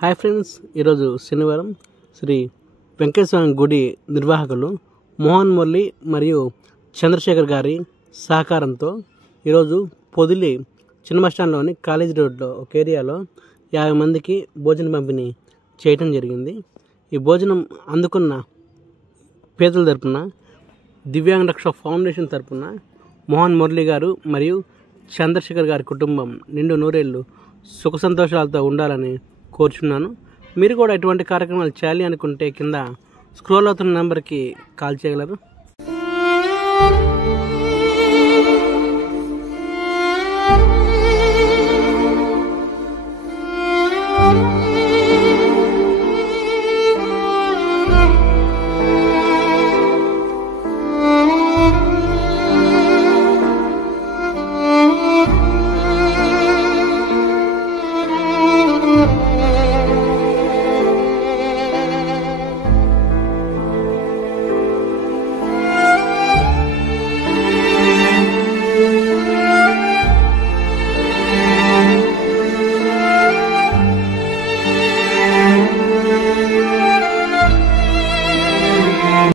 Hi friends, ఈరోజు శనివారం శ్రీ వెంకటేశ్వర గుడి నిర్వాహకులు మోహన్ మురళి మరియు చంద్రశేఖర్ గారి సహకారంతో ఈరోజు పొదిలి చిన్న బస్టాండ్లోని కాలేజీ రోడ్లో ఒక ఏరియాలో 50 మందికి భోజనం పంపిణీ చేయటం జరిగింది. ఈ భోజనం అందుకున్న పేదల తరపున దివ్యాంగ రక్ష ఫౌండేషన్ తరపున మోహన్ మురళి గారు మరియు చంద్రశేఖర్ గారి కుటుంబం నిండు నూరేళ్లు సుఖ సంతోషాలతో ఉండాలని కోరుచున్నాను. మీరు కూడా ఎటువంటి కార్యక్రమాలు చేయాలి అనుకుంటే కింద స్క్రోల్ అవుతున్న నెంబర్కి కాల్ చేయగలరు.